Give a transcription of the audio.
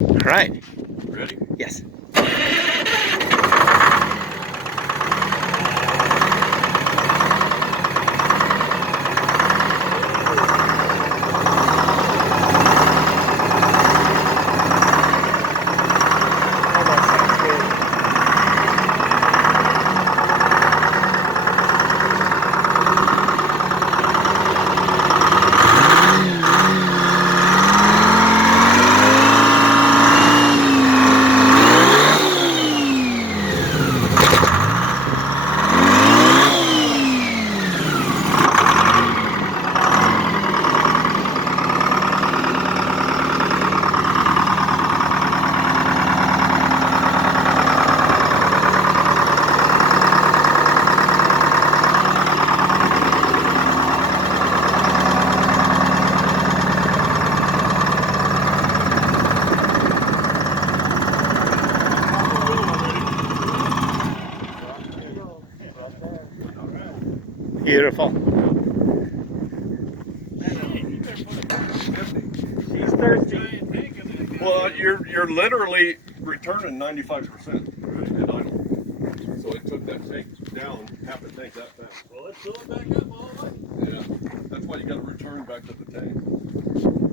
All right. Ready? Yes. Beautiful. He's thirsty. Well, you're literally returning 95% at idle. So it took that tank down, half the tank that fast. Well, let's fill it back up all the way. Yeah, that's why you got to return back to the tank.